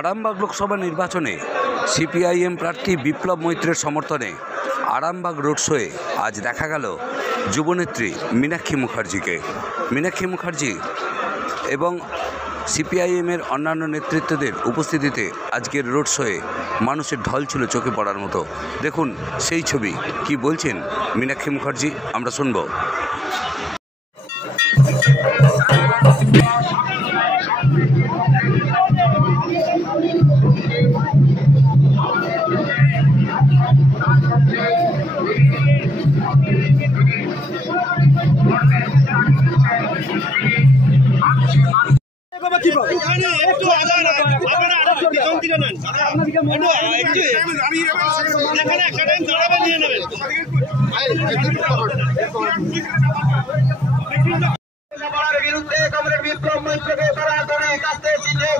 আরামবাগ লোকসভা নির্বাচনে সিপিআইএম প্রার্থী বিপ্লব মৈত্রের সমর্থনে আরামবাগ রোড শোয়ে আজ দেখা গেল যুবনেত্রী মীনাক্ষী মুখার্জিকে। মীনাক্ষী মুখার্জি এবং সিপিআইএমের অন্যান্য নেতৃত্বদের উপস্থিতিতে আজকের রোড শোয়ে মানুষের ঢল ছিল চোখে পড়ার মতো। দেখুন সেই ছবি, কি বলছেন মীনাক্ষী মুখার্জি আমরা শুনব। বিরুদ্ধে কমরেড বিপ্লব মৈত্রকে তাড়াতাড়ি কাছে চিনে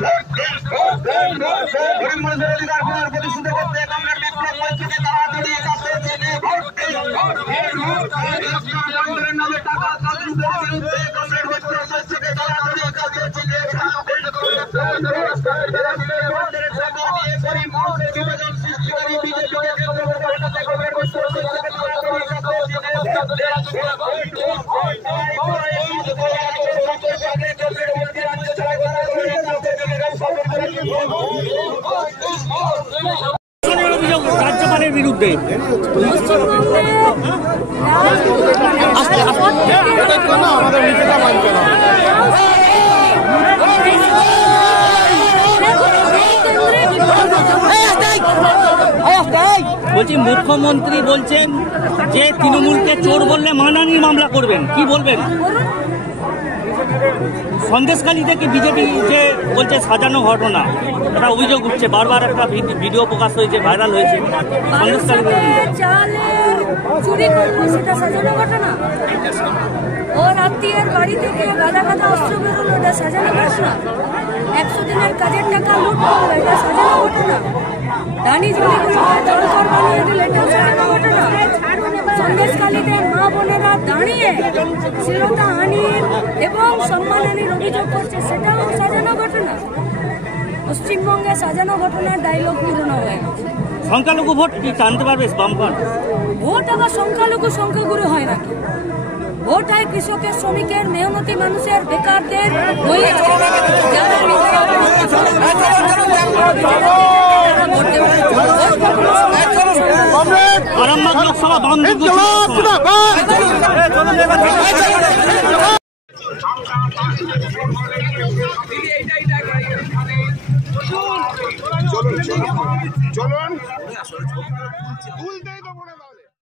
গরিব অধিকার প্রতিষ্ঠিত করতে কমরেড বিপ্লব মৈত্রকে তাড়াতাড়ি কাছে চিনে নামে টাকা বিরুদ্ধে কমরেড বিপ্লব মৈত্রকে তাড়াতাড়ি কাছে চিনে বিভাজন সৃষ্টিকারী বিজেপিকে কমরেড রাজ্যপালের বিরুদ্ধে বলছি মুখ্যমন্ত্রী বলছেন যে তৃণমূলকে চোর বললে মানহানির মামলা করবেন, কি বলবেন? সন্দেশখালী থেকে বিজেপি যে বলছে সাজানো ঘটনা, একটা অভিযোগ উঠছে, বারবার একটা ভিডিও প্রকাশ হয়েছে, ভাইরাল হয়েছে। চুরি করলো সেটা সাজানো ঘটনা, ওর আত্মীয়ের বাড়ি থেকে গাদা গাদা অস্ত্র বেরোলো, এটা সাজানো ঘটনা। 100 দিনের কাজের টাকা লুট করলো, এটা সাজানো ঘটনা। ধানি জমিগুলোকে জলকর বানিয়ে দিল, এটা সাজানো ঘটনা। সন্দেশখালীতে মা বোনেরা দাঁড়িয়ে শ্লীলতাহানির এবং সম্মানহানির অভিযোগ করছে, সেটাও সাজানো ঘটনা। পশ্চিমবঙ্গে সাজানো ঘটনার ডায়লগ পুরনো হয়ে গেছে। সংখ্যালঘু ভোট কি টানতে পারবে বামফ্রন্ট? ভোট আবার সংখ্যালঘু সংখ্যাগুরু হয় নাকি? ভোট হয় কৃষকের, শ্রমিকের, মেহনতি মানুষের, বেকারদের। আরামবাগ লোকসভা বন্ধ চলুন